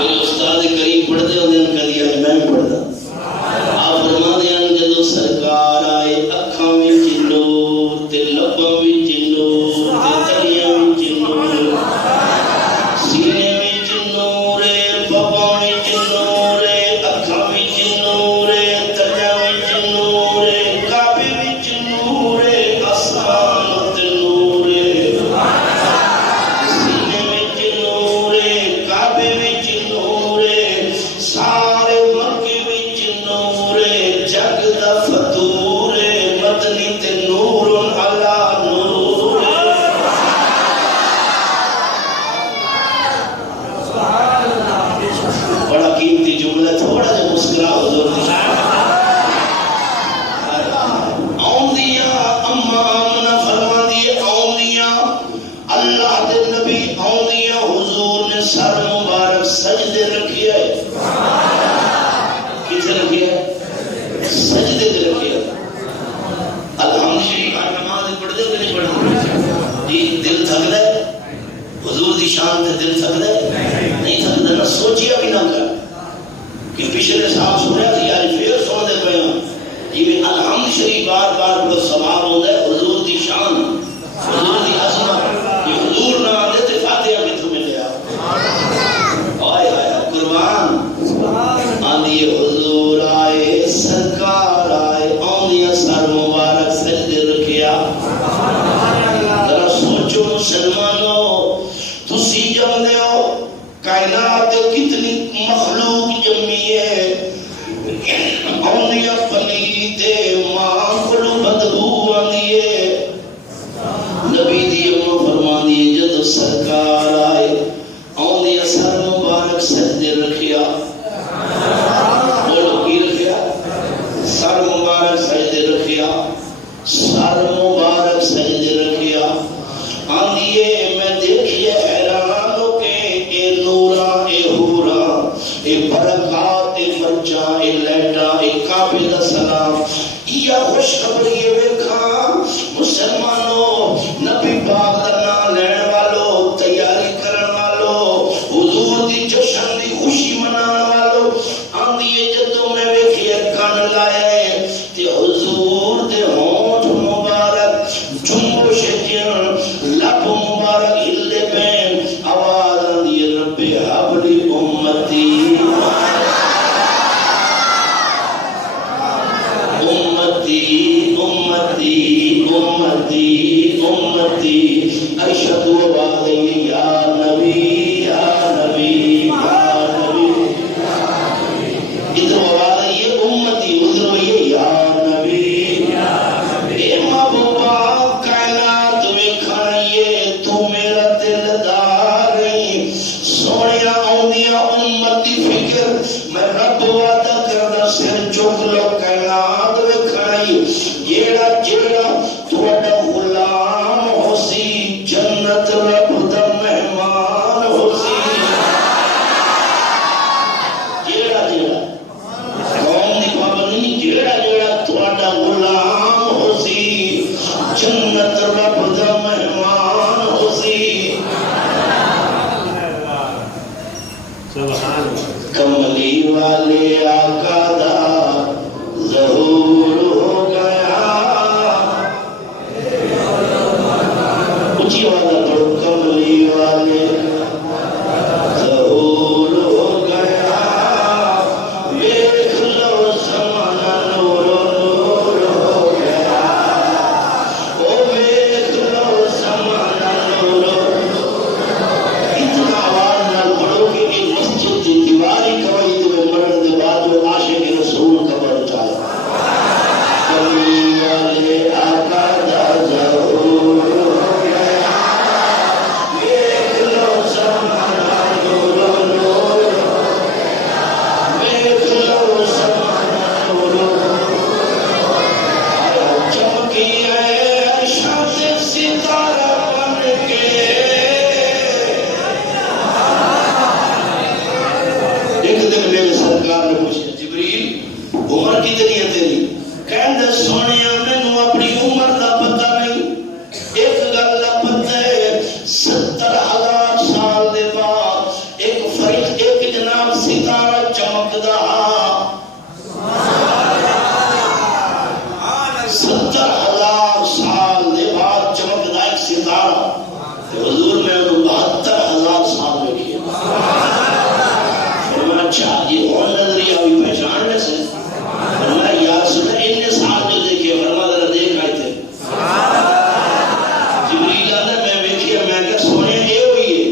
میرے استاد کریم پڑھتے ہوتے ہیں کدی اج میں پڑھدا آپ فرماتے ہیں جدوں سرکار آئے اکھاں وچ نور تے لباں وچ نور تے تلیاں وچ نور سینے وچ نور پاواں وچ نور اکھاں وچ نور تلیاں وچ نور کعبے وچ نور آسمان تے نور سینے وچ نور کعبے وچ نور سارے مکے وچ نور جگ دا فطور مدنی تے نور علی نور بڑا قیمتی جملہ تھوڑا جا مسکرا حضور دی آؤندیاں اما آمنہ فرما دیے آؤندیاں اللہ دے نبی آؤندیاں حضور نے سر مبارک سجدے رکھیا ہے کتنے رکھیا ہے سجدے دے رکھیا ہے الحمد شریف آج نماز پڑھتے ہو کہ نہیں پڑھتے جی دل تھک دے حضور دی شان تے دل تھک دے نہیں تھک دے نہ سوچیا بھی نہ کر کہ پچھلے سال سنیا تھی آج پھر سن دے پہ ہوں یہ الحمد شریف بار بار پر ثواب ہوتا ہے حضور دی شان حضور دی عظمت یہ حضور نہ آتے تے فاتحہ کتوں ملے آپ آئے آئے قربان آندھی حضور آئے سرکار آئے آندھی سر مبارک سجدے رکھیا ذرا سوچو مسلمانوں تسی جمدے ہو کائنات کتنی مخلوق جمی ہے آندیا پلید ماں کلو بدبو آندی ہے نبی دی امہ فرما دی جد سرکار آئے آندیا سر مبارک سجدے رکھیا بولو کی رکھیا سر مبارک سجدے رکھیا سر مبارک سجدے رکھیا آندی ہے میں دیکھئے حیران ہو کے اے نورا اے حورا اے برکات اے مرجا اے لیٹا اے کعبے دا سلام یا خوشخبری ویکھا مسلمانوں نبی پاک دا نام لین والو تیاری کرن والو حضور دی جشن دی خوشی منان والو آندی جدوں میں ویکھیا کان لائے تے حضور دے ہونٹ مبارک جنبش جن لب مبارک ہلے پین آواز آندی رب حبلی امتی امتی امتی امتی امتی اشہد و بعدی یا نبی یا نبی یا نبی ادھر آواز یہ امتی ادھر یہ یا نبی اے محبوبہ کائنات میں کھائیے تو میرا دلدار نہیں سونیا آؤندیا امتی فکر میں رب وعدہ کرنا سر چک لو کائنات میں کھائی جیڑا جیڑا تھوڑا غلام ہو سی جنت رب دا مہمان ہو سی جیڑا جیڑا قوم دی پابندی جیڑا جیڑا تھوڑا غلام ہو سی جنت رب دا مہمان ہو سی کملی والے آقا دا ظہور ہو گیا اچھی والا پڑھو کملی والے ظہور ہو گیا ویکھ لو زمانہ نور نور ہو گیا او ویکھ لو زمانہ نور اتنا آواز نہ پڑھو کہ یہ مسجد دی دیواری کھوئی تو مرد دے بعد وہ عاشق رسول قبر چاہے اچھا یہ اور نظریہ بھی پہچان لے سے فرمایا یار سنا اتنے سال جو دیکھے فرما ذرا دیکھ آئے تھے جبریل آدھا میں بیٹھیا میں کہ سونے اے ہوئی ہے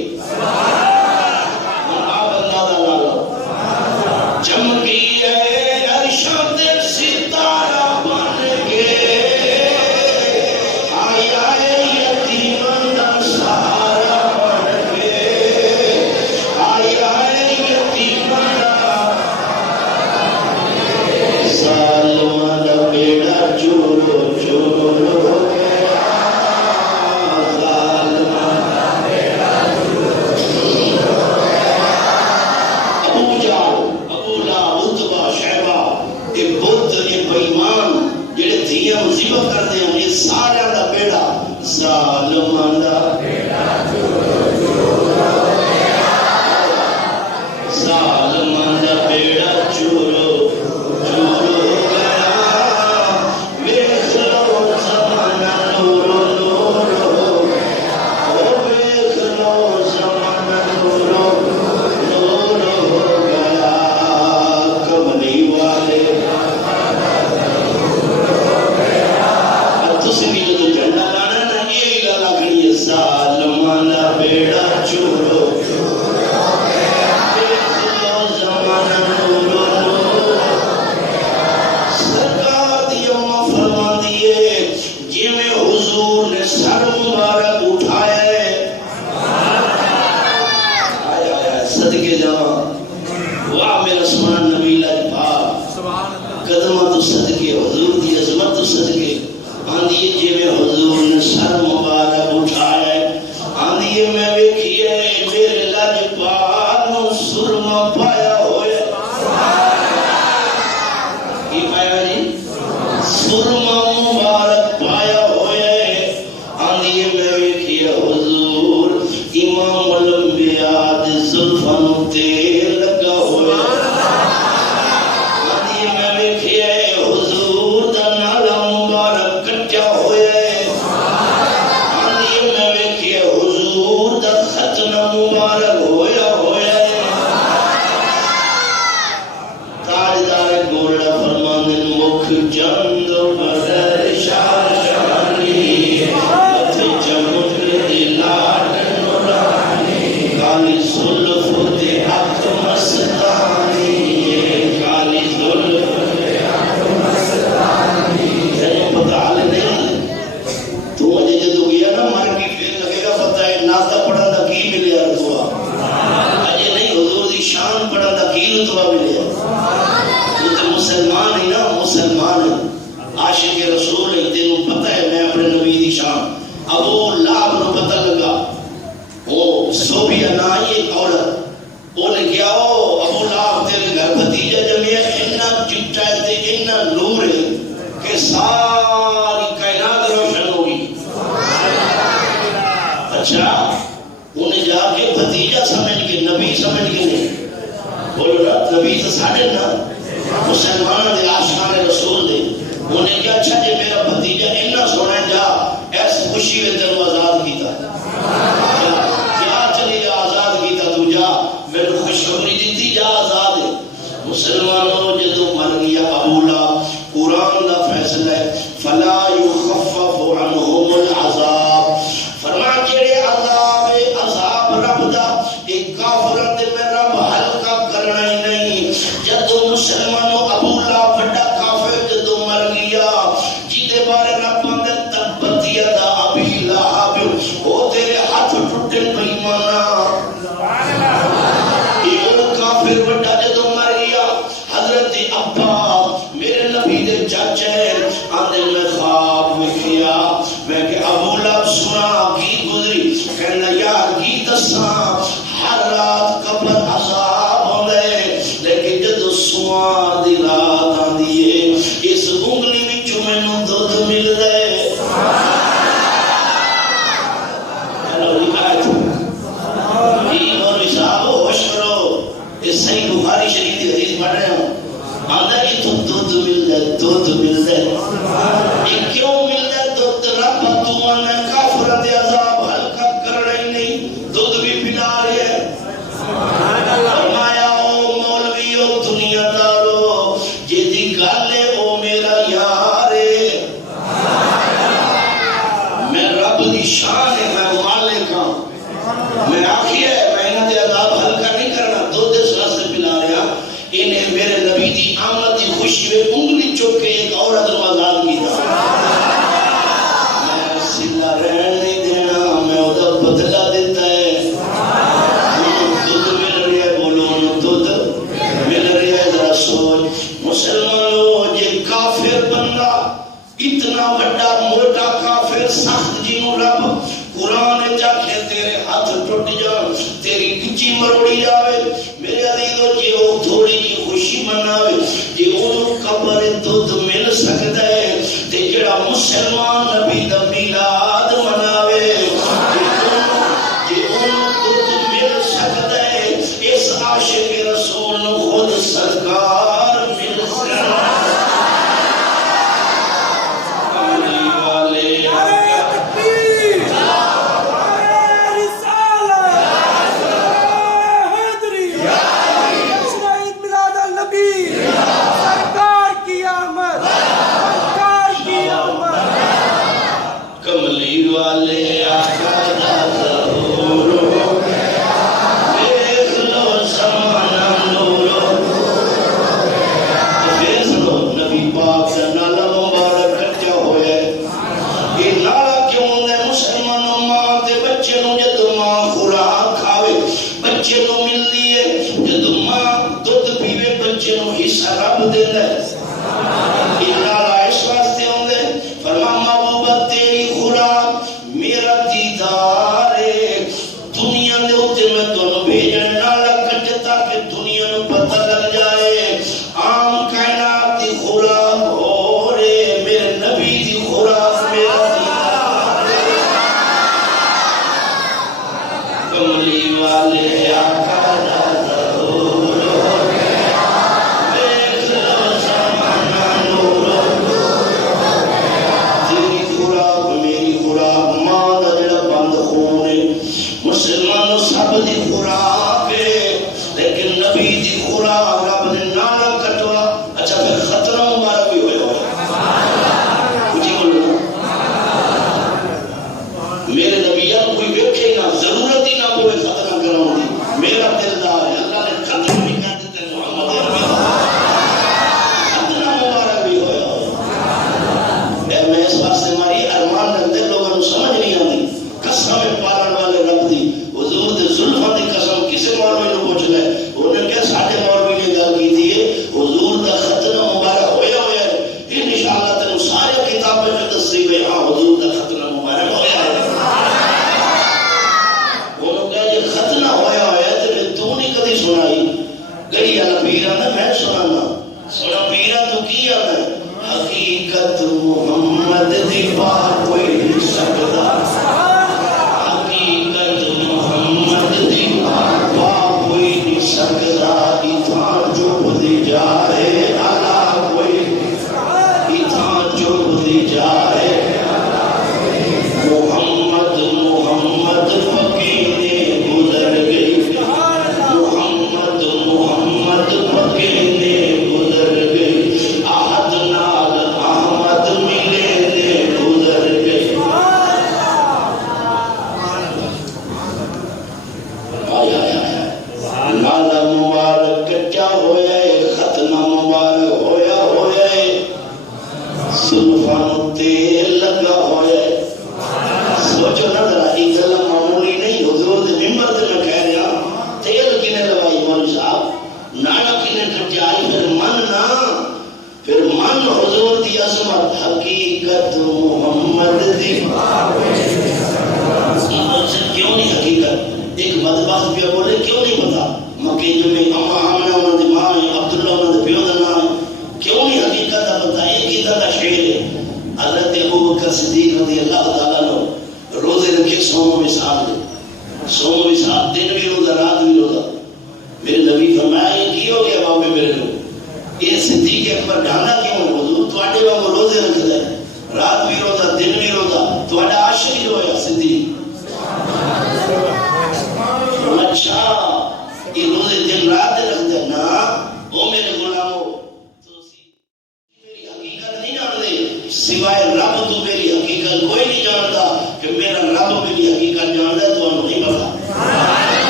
آپ اندازہ لالا چمکی ہے عرشاں دے ستارہ بن کے آیا ہے یتیماں دا سہارا بن کے آیا ہے یتیماں دا ظالماں دا بیڑا چورو چورو مصیبت کرتے ہیں یہ سارے دا بیڑا ظالمان دا ظالمان دا بیڑا چورو چورو گیا ویکھ لو زمانہ نورو نورو او ویکھ لو زمانہ نورو نورو گیا کملی والے ظالمان دا بیڑا چورو زمانہ نورو سرکار دی اماں فرما دیئے جی میں حضور نے سر مبارک اٹھایا ہے آیا آیا صدقے جاؤں واہ میرا سبحان نبی لاجپال قدمہ تو صدقے حضور دی عظمت تو صدقے آندھیے جی میں حضور نے سر مبارک اٹھایا ہے آندھیے میں ویکھیے میرے لاجپال نو سرما پایا ہوئے کی پایا جی سرما مبارک پایا ہوئے آندھیے میں ویکھیے حضور امام الانبیاء دے زلفاں نو تیل لگا ہوئے آندھیے میں ویکھیے حضور دا نالا مبارک کٹیا ہوئے آندھیے میں ویکھیے حضور دا ختنہ مبارک ہویا ہویا تاجدار گولڈا فرماندن مکھ جند بدر شاشانی متھے چمک دے لاڈ نورانی کالی زلف دے حق مستانی کالی زلف دے حق مستانی جنہیں پتہ حال نہیں تو مجھے جدو گیا نا مار کی پھر لگے گا پتہ ہے ناتا پڑھا دا کی ملیا رتوا اجے نہیں حضور دی شان پڑھا دا کی رتوا ملیا تو تے مسلمان ہی نا مسلمان ہے عاشق رسول ہے تینوں پتہ ہے میں اپنے نبی دی شان ابو لہب نو پتہ لگا وہ صوفیہ نائی ایک عورت وہ نے کیا ہو ابو لہب تیرے گھر بھتیجا جمعیہ اتنا چٹا ہے تے اتنا نور ہے کہ ساری کائنات روشن ہوگی اچھا انہیں جا کے بھتیجا سمجھ کے نبی سمجھ کے نہیں بولو نا نبی تو ساڑھے نا مسلمان دے عاشقان رسول دے انہیں کیا اچھا جے میرا بھتیجا اتنا سونا جا ایس خوشی میں تیرو آزاد کیتا جا چلی جا آزاد کیتا تو جا میں نے خوشخبری دیتی جا آزاد ہے مسلمانوں جدو مر گیا ابو لہب قرآن دا فیصلہ ہے فلا یخفف عنہم العذاب فرما جڑے عذاب رب دا ایک کافر دے میں رب ہلکا کرنا ہی نہیں جدو مسلمانوں ابو لہب بڑا کافر جدو مر گیا جیدے بارے رب دے تبت یدا ابی لہب او تیرے ہاتھ ٹوٹے بےمانا یہ کافر بڑا جدو مر گیا حضرت ابا میرے نبی دے چاچے آندے میں خواب میں کیا میں کہ ابو لہب سنا کی گزری کہنا یار کی دساں ہر رات قبر عذاب ہوندے لیکن جدو سوار دی رات آندیے اس انگلی وچوں مینوں دودھ مل دے صحیح بخاری شریف کی حدیث پڑھ رہے ہوں آدھا یہ تو دودھ مل ہے دودھ مل ہے یہ کیوں مل ہے دودھ رب تو نے کافر دے عذاب ہلکا کرنا ہی نہیں دودھ بھی پلا رہی ہے فرمایا او مولوی مناوے جی انہوں قبر دودھ مل سکتا ہے تے جڑا مسلمان نبی دا میلاد مناوے جی انہوں دودھ مل سکتا ہے اس عاشق رسول خود سرکار مل سکتا ہے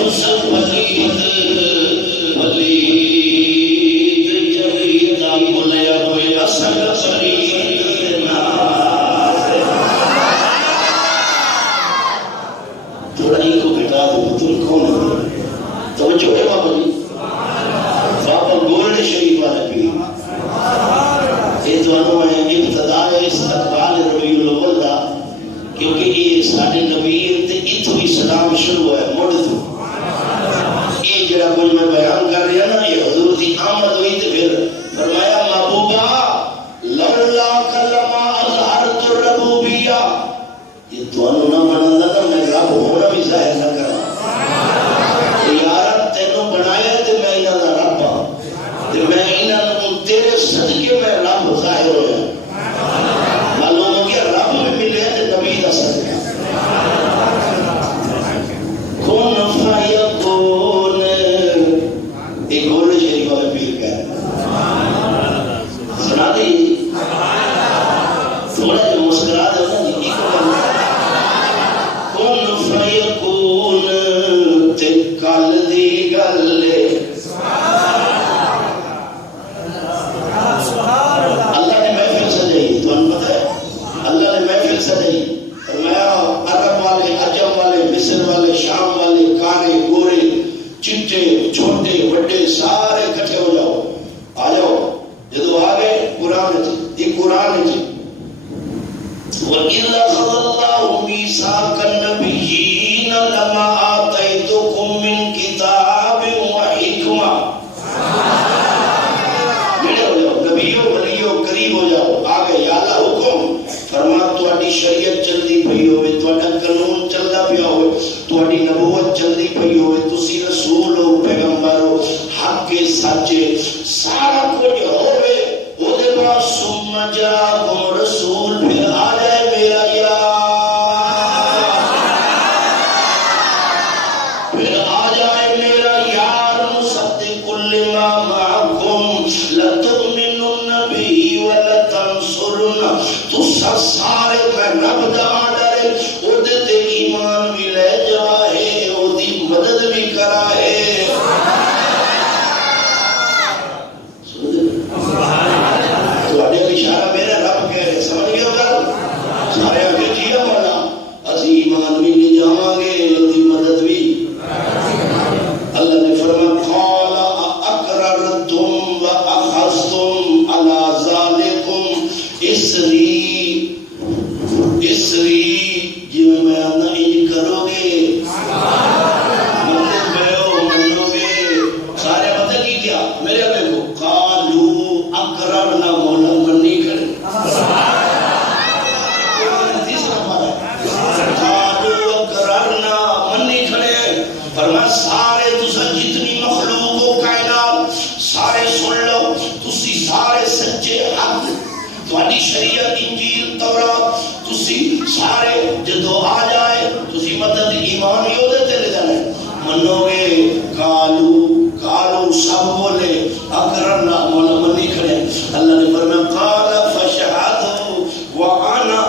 نفس پلید پلید جویدہ بولیا کوئی اصل پلید ناز تھوڑا ہی کو بٹا دو تم کون ہے توجہ ہے بابا جی بابا گولڈ شریف والا بھی یہ دونوں ہیں ابتداء استقبال ربیع الاول دا کیونکہ یہ ساڑھے نبی تے اتھو اسلام شروع ہے مڑ تو یہ جڑا کچھ میں بیان کر رہا نا یہ حضور دی آمد ہوئی تے پھر فرمایا محبوبہ لولا کلمہ اظہرت الربوبیہ یہ دونوں نہ بنا تھا میں رب ہونا بھی ظاہر نہ کرا یارا تینوں بنایا تے میں انہاں دا رب ہاں تے میں انہاں تیرے صدقے میں رب ظاہر ہویا معلوم ہو گیا رب بھی ملے تے نبی دا صدقہ کون فیکون ایک گولڈ شریف والے پیر کہہ رہے سنا دی تھوڑا جو مسکرا دے نا جی کون فیکون تے کل دی گلے اللہ نے محفل سجائی تو ان پتہ ہے اللہ نے محفل سجائی فرمایا عرب والے عجم والے مصر والے شام والے کارے گورے چٹے چھوٹے بڑے سارے اکٹھے ہو جاؤ آ جاؤ جدو آ گئے قرآن جی یہ قرآن جی وَإِذَا أَخَذَ اللَّهُ مِيثَاقَ النَّبِيِّينَ لَمَا آتَيْتُكُم مِّن كِتَابٍ وَحِكْمَةٍ میرے ہو جاؤ نبیوں ولیوں قریب ہو جاؤ آگے یا اللہ حکم فرما تواڈی شریعت چلدی پئی ہوے تواڈا قانون چلدا پیا ہوے تواڈی نبوت چلدی پئی ہوے تسی رسول ہو پیغمبر ہو حق کے سچے سارا کچھ ہوے او دے بعد ثم جاءکم رسول پھر آ جائے میرا یار پھر آ جائے میرا یار مصدق لما معکم لتؤمنن به ولتنصرن تو سارے میں رب دا آڈر ہے او دے تے ایمان بھی لے جا ہے او دی مدد بھی کرا ہے تواڈے اشارہ میرا رب کہہ رہے سمجھ گئے ہو سارے آگے جیڑا والا اسی ایمان بھی لے جاواں گے او دی مدد بھی اللہ نے فرمایا قال اقررتم واخذتم على ذلكم اسری جو میں آنا انج کرو گے مطلب بیو منو گے سارے پتہ کی کیا میرے میں کو قالو اقررنا مولا منی کرے قالو اقررنا منی کھڑے فرمایا سارے تسا جتنی مخلوق و کائنات سارے سن لو تسی سارے سچے حق تواڈی شریعت انجیل تورات تسی سارے جدو آ جائے تسی مدد ایمان ہی دے تے لے جانے منو گے کالو سب بولے اقررنا مولا منی کھڑے اللہ نے فرمایا قال فشهدوا وانا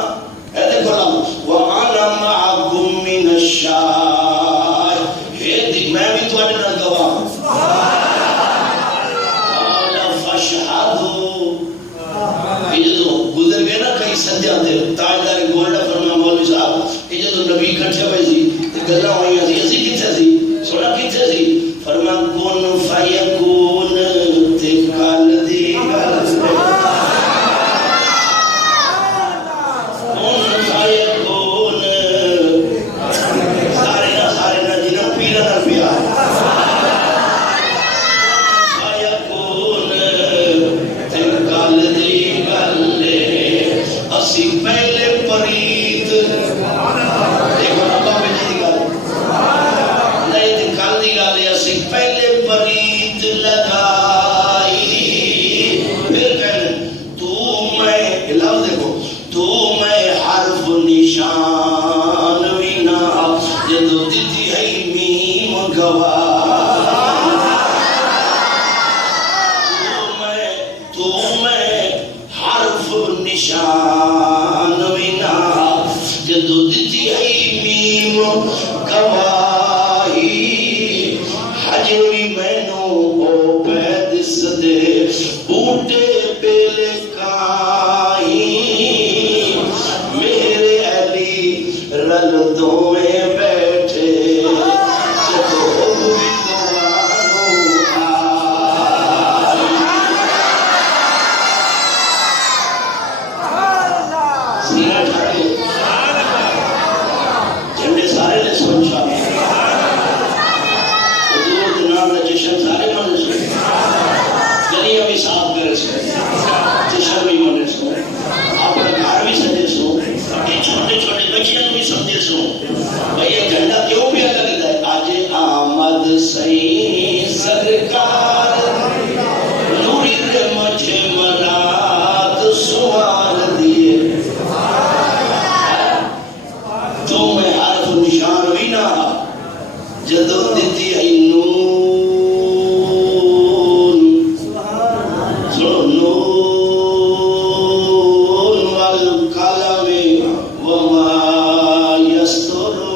اے دیکھو وانا معكم من الشاهد میں بھی تواڈے نال گواہ قال فشهدوا یہ جو گزر گئے نا کئی سجا دے تاجدار گولڈا فرما مولوی صاحب یہ جو نبی کٹھے ہوئے سی تے گلاں ہوئیاں سی اسی کتھے سی سونا کتھے سی فرما کن فیکون تے کل دی گل کن فیکون سارے نا جنہاں پیرا نال پیار فیکون تے کل دی گل اسی پہلے پرید دیکھو ابا میں جی دی گل نہیں تے کل دی گل اسی پہلے پرید لگائی پھر کہنے تو میں لفظ دیکھو تو میں حرف نشان وینا جدو دیتی ہے میم گواہ تو میں حرف نشان وینا جدو دیتی ہے میم گواہی بعد سہی سرکار نوری دے مجھے مراد سوال دیے تو میں حرف نشان بھی نہ جدو دیتی ہے نون سنو نون والقلم وما یسطرون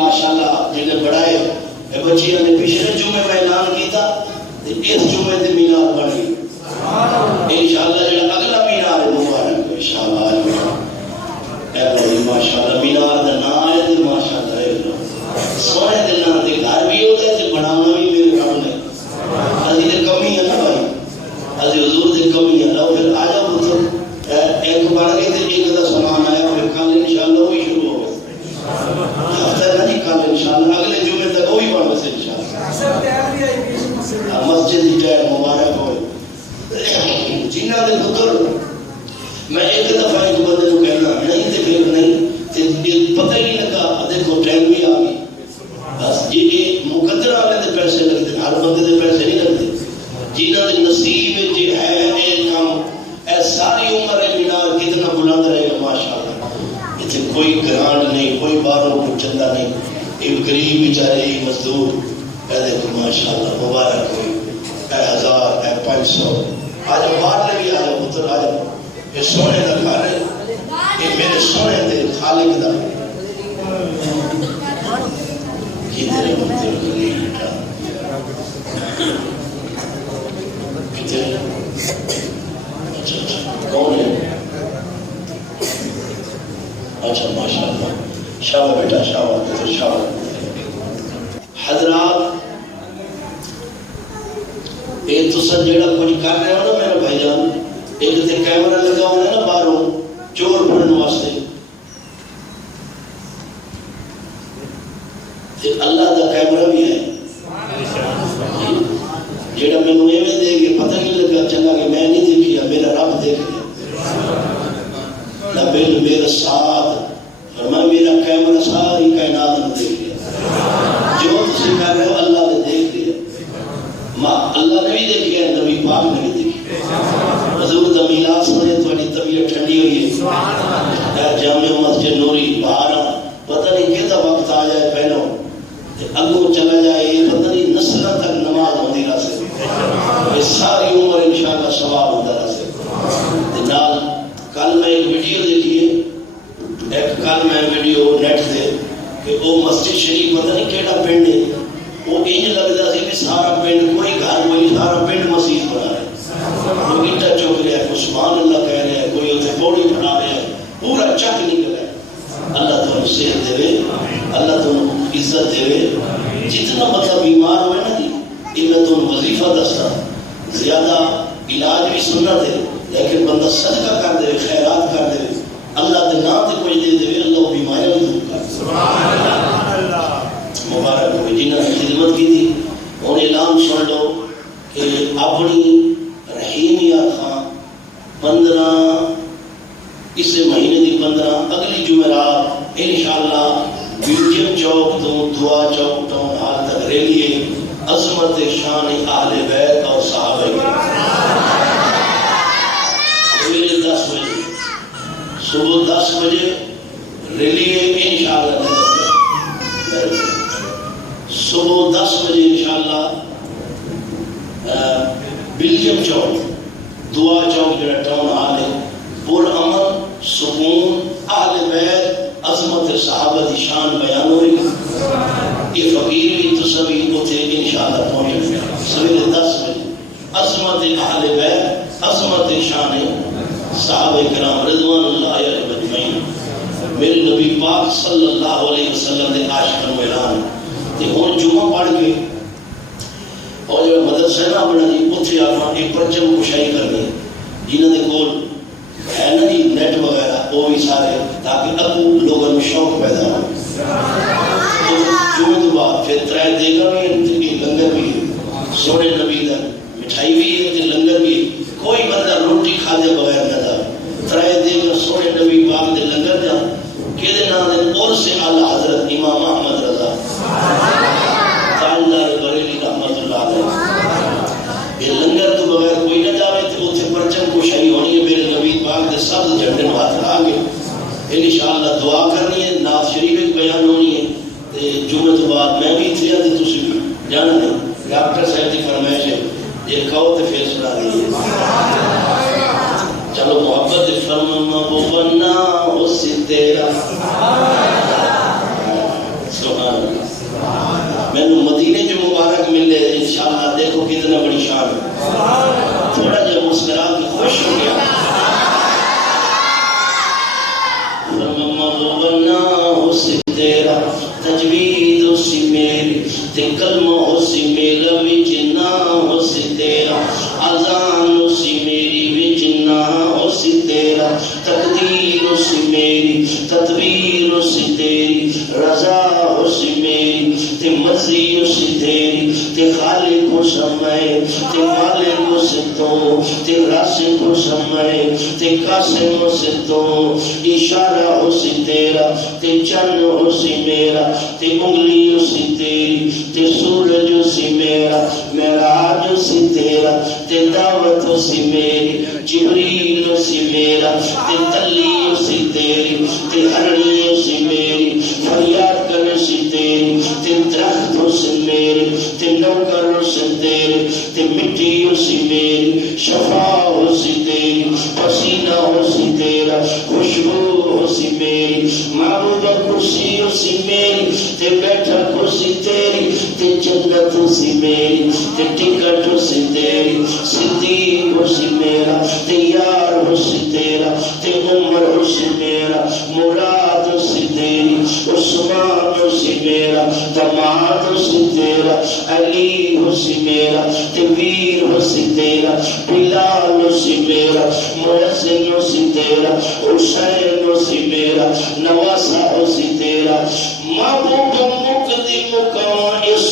ماشاءاللہ جنہیں بڑھائے بچیاں نے پچھلے جمعے میں اعلان کیتا اس جمعے تے مینار بن گئی انشاءاللہ جڑا اگلا مینار ہے مبارک انشاءاللہ ماشاءاللہ مینار دا نام ہے تے ماشاءاللہ سونے دے نام تے گھر بھی ہوتا ہے تے بنانا بھی میرے رب نے ازی تے کمی ہے نا بھائی ازی حضور تے کمی ہے لو پھر آ جاؤ پتر ایک بار گئے تے ایک دا سامان آیا پھر کل انشاءاللہ وہی شروع ہو گئے ہفتہ نہیں کل انشاءاللہ اگلے جمعے تک وہی بن گئے انشاءاللہ مسجد ہی جائے مبارک ہوئے جنہ دے پتر میں ایک دفعہ ایک بندے کو کہنا نہیں تے پھر نہیں پتہ ہی نہیں لگا دیکھو ٹائم بھی آ گئی بس یہ مقدر والے دے پیسے لگتے ہر بندے دے پیسے نہیں لگتے جنہ دے نصیب جی ہے ایک کام اے ساری عمر مینار کتنا بلند رہے گا ماشاءاللہ اتنے کوئی گرانٹ نہیں کوئی باروں کو چندہ نہیں ایک غریب بیچارے ایک مزدور اے دیکھو ماشاءاللہ مبارک ہوئی اے 1000 اے 500 آج باہر لگی آ جاؤ پتر آ جاؤ یہ سونے کا گھر ہے یہ میرے سونے دے خالق دا یہ تیرے مندر کے لیے بیٹا کتنے اچھا کون ہے اچھا ماشاءاللہ شابہ بیٹا شابہ شابہ حضرات یہ تو سر جیڑا کچھ کر رہے ہو نا میرا بھائی جان ایک تے کیمرہ لگا ہونا ہے نا باہروں چور پڑھنے واسطے تے اللہ دا کیمرہ بھی ہے جیڑا میں نو ایویں دے کے پتہ نہیں لگا چنگا کہ میں نہیں دیکھیا میرا رب دیکھ لیا نہ بل میرا ساتھ فرمایا میرا کیمرہ ساری کائنات نے دیکھ لیا جو تسی کر رہے ہو اللہ نے دیکھ لیا اللہ نے بھی دیکھیا نبی پاک نے بھی دیکھیا حضور دا میلاد سنے تھوڑی طبیعت ٹھنڈی ہوئی ہے جامع مسجد نوری باہر پتہ نہیں کہتا وقت آ جائے پہلو اگوں چلا جائے یہ پتہ نہیں نسلوں تک نماز ہوندی رہ سے یہ ساری عمر انشاءاللہ ثواب ہوتا رہ سے نال کل میں ایک ویڈیو دیکھیے ایک کل میں ویڈیو نیٹ سے کہ وہ مسجد شریف پتہ نہیں کیڑا پنڈ ہے وہ انج لگتا سی کہ سارا پنڈ کوئی گھر کوئی سارا پنڈ مسجد بنا رہا ہے کوئی اینٹا چک رہا ہے کوئی سبحان اللہ کہہ رہا ہے کوئی اتنے پوڑی بنا رہا ہے پورا چک نکل رہا ہے اللہ تعالیٰ صحت دے اللہ تعالیٰ عزت دے جتنا مطلب بیمار ہوئے نا جی یہ میں تمہیں وظیفہ دستا زیادہ علاج بھی سنت ہے لیکن بندہ صدقہ کر دے خیرات کر دے اللہ دے نام تے کچھ دے دے اللہ وہ بیماریاں بھی دور کر سبحان اللہ مبارک ہو جنہوں نے خدمت کی تھی انہیں اعلان سن لو کہ اپنی رحیمیہ خان 15 اس مہینے دی 15 اگلی جمعرات انشاءاللہ بیوٹیم چوک تو دعا چوک ٹاؤن ہال تک ریلی ہے عظمت شان اہل بیت اور صحابہ صبح 10 بجے ریلی ہے انشاءاللہ صبح 10 بجے انشاءاللہ بیلجیم چوک دعا چوک جڑا ٹاؤن ہال ہے پر امن سکون اہل بیت عظمت صحابہ دی شان بیان ہوئی یہ فقیر بھی تو سبھی اتنے انشاءاللہ پہنچے سویرے 10 بجے عظمت اہل بیت عظمت شان صحابہ کرام رضوان اللہ علیہ مجمعین میرے نبی پاک صلی اللہ علیہ وسلم نے عاشقاں کو اعلان کہ ہن جمعہ پڑھ کے اور جو مدرسہ نا اپنا جی اتنے آپ ایک پرچم کشائی کرنی جنہوں نے کول ہے نا جی نیٹ وغیرہ وہ بھی سارے تاکہ ابو لوگوں میں شوق پیدا ہو جمعہ تو بعد پھر 3 دیگا بھی لنگر بھی سونے نبی دا مٹھائی بھی ہے لنگر بھی کوئی بندہ روٹی کھا دے بغیر نہ تھا 3 دیگا سونے نبی پاک دے لنگر جا کہ دے نام دے اور سے اعلی حضرت امام احمد رضا تعالی بریلی رحمت اللہ علیہ یہ لنگر تو بغیر کوئی نہ جاوے تو اتنے پرچم کو شہی ہونی ہے میرے نبی پاک دے سب جھنڈے ہاتھ آگے انشاءاللہ دعا کرنی ہے نعت شریف ایک بیان ہونی ہے جمعہ تو بعد میں بھی تھی آتے تسی بھی جانا نہیں ڈاکٹر صاحب کی فرمائش ہے یہ کہو تو پھر سنا دیئے چلو محبت فرما وہ بننا اس سے تیرا سبحان اللہ میں نے مدینے جو مبارک ملے انشاءاللہ دیکھو کتنا بڑی شان ہے والد سے تو تے راسخ ہو سمے تے قاسم ہو سے تو اشارہ ہو سی تیرا تے چند ہو سی میرا تے انگلی ہو سی تیری تے سورج ہو سی میرا معراج ہو سی تیرا تے دعوت ہو سی میری جبریل ہو سی میرا تے تلی ہو سی تیری تے ہرنی ہو سی میری فریاد کرنے سی تیری تے درخت ہو سی میری تے نوکر ہو سی تیری تے مٹی ہو سی میری شفا ہو سی تیری پسینہ ہو سی تیرا خوشبو ہو سی میری معبود کرسی ہو سی میری تے بیٹھک ہو سی تیری تے جنت ہو سی میری تے ٹکٹ ہو سی تیری صدیق ہو سی میرا تے یار ہو سی تیرا تے عمر ہو سی میرا مراد ہو سی تیری عثمان ہو سی میرا دماد ہو سی تیرا علی ہو سی میرا تے ویر ہو سی تیرا بلال ہو سی میرا محسن ہو سی تیرا حسین ہو سی میرا نواسا ہو سی تیرا محبوب مقدم کون اس